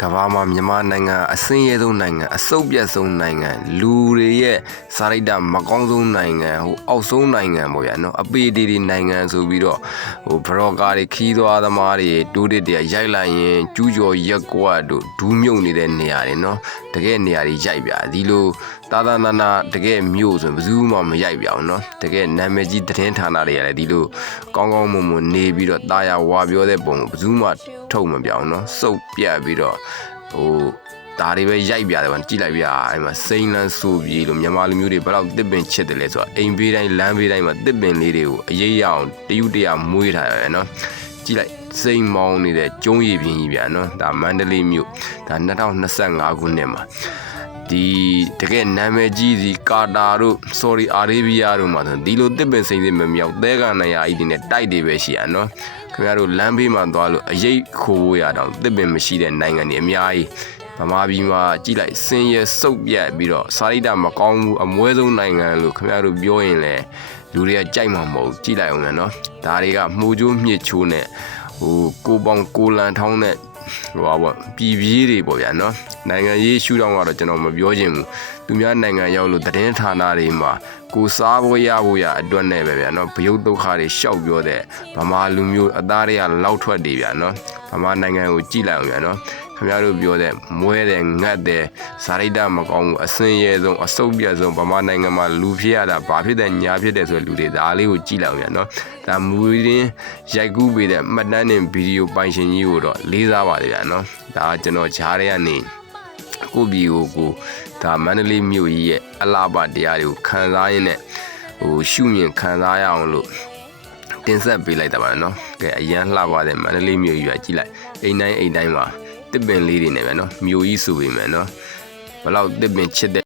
ကဘာမှာမြန်မာနိုင်ငံအစင်းရဲဆုံးနိုင်ငံအစုပ်ပြတ်ဆုံးနိုင်ငံလူတွေရဲ့စာရိတ္တမကောင်းဆုံးနိုင်ငံအောက်ဆုံးနိုင်ငံပေါ့ဗျာနော်အပေဒီဒီနိုင်ငံဆိုပြီးတော့ဘရော့ကာတွေခီးသွားသမားတွေတိုးတစ်တွေရိုက်လိုက်ရင်ကျူးကျော်ရက်ကွက်တို့ဒူးမြုပ်နေတဲ့နေရာတွေနော်တကယ်နေရာတွေရိုက်ပြဒီလိုသာသနာတကယ်မြို့ဆိုဘယ်သူမှမရိုက်ပြအောင်နော်တကယ်နာမည်ကြီးသတင်းဌာနတွေရတယ်ဒီလိုကောင်းကောင်းမွန်မွန်နေပြီးတော့တာယာဝါပြောတဲ့ပုံကိုဘယ်သူမှထုတ်မပြောင်းနော်စုပ်ပြတ်ပြီးတော့ဒါတွေပဲရိုက်ပြတယ်ဗျာကြည့်လိုက်ဗျာအဲ့မှာစိန်လန်းဆိုပြေလို့မြန်မာလူမျိုးတွေဘယ်တော့တစ်ပင်ချစ်တယ်လဲဆိုတော့အိမ်ဘေးတိုင်းလမ်းဘေးတိုင်းမှာတစ်ပင်လေးတွေကိုအရေးရအောင်တယူတရမွေးထားရတယ်နော်ကြည့်လိုက်စိန်မောင်းနေတဲ့ကျုံးရည်ပြင်းကြီးဗျာနော်ဒါမန္တလေးမြို့ဒါ2025ခုနှစ်မှာဒီတကယ်နာမည်ကြီးစီကာတာတို့ဆော်ဒီအာရေဗီးယားတို့မှာဆိုဒီလိုတစ်ပင်စိန်စိန်မမြောက်သဲကနိုင်ရာကြီးတွေနဲ့တိုက်တွေပဲရှိရနော်ခင်ဗျားတို့လမ်းဘေးမှာသွားလို့အရေးခိုးရတော့တစ်ပင်မရှိတဲ့နိုင်ငံတွေအများကြီးဗမာပြည်မှာကြည့်လိုက်စင်းရဲစုပ်ပြတ်ပြီးတော့စာရိတ္တမကောင်းဘူးအမွဲဆုံးနိုင်ငံလို့ခင်ဗျားတို့ပြောရင်လေလူတွေကကြိုက်မှာမဟုတ်ကြည့်လိုက်အောင်နော်ဒါတွေကမှုချိုးမြစ်ချိုးနဲ့ကိုပေါင်ကိုလန်ထောင်းနဲ့ပေါ့ပြည်ပြေးတွေပေါ့ဗျာနော်နိုင်ငံရေးရှုထောင့်ကတော့ကျွန်တော်မပြောချင်ဘူးသူများနိုင်ငံရောက်လို့သတင်းဌာနတွေမှာကိုစားဖို့ရအတွက်နဲ့ပဲဗျာနော်ဘယုတ်ဒုက္ခတွေရှောက်ပြောတဲ့ဗမာလူမျိုးအသားတွေကလောက်ထွက်တွေဗျာနော်ဗမာနိုင်ငံကိုကြည့်လိုက်အောင်ဗျာနော်ခင်ဗျားတို့ပြောတဲ့မွဲတဲ့ငတ်တဲ့ဇာရိတ္တမကောင်းဘူးအစင်းရဲဆုံးအစုပ်ပြတ်ဆုံးဗမာနိုင်ငံမှာလူဖြစ်ရတာဘာဖြစ်တဲ့ညာဖြစ်တဲ့ဆိုတဲ့လူတွေဒါလေးကိုကြည့်လိုက်အောင်ဗျာနော်ဒါမူရင်းရိုက်ကူးပေးတဲ့မှတ်တမ်းတင်ဗီဒီယိုပိုင်ရှင်ကြီးကိုတော့လေးစားပါတယ်ဗျာနော်ဒါကျွန်တော်ဂျားတွေကနေကိုဘီကိုဒါမန္တလေးမြို့ကြီးရဲ့အလားပါတရားတွေကိုခံစားရင်းနဲ့ရှုမြင်ခံစားရအောင်လို့တင်ဆက်ပေးလိုက်တာပါနော်ကဲအရန်လှပါတယ်မန္တလေးမြို့ကြီးကကြည့်လိုက်အိမ်တိုင်းမှာတစ်ပင်လေးတွေနဲ့ပဲနော်မြို့ကြီးဆိုပေမဲ့နော်ဘလောက်တစ်ပင်ချစ်တဲ့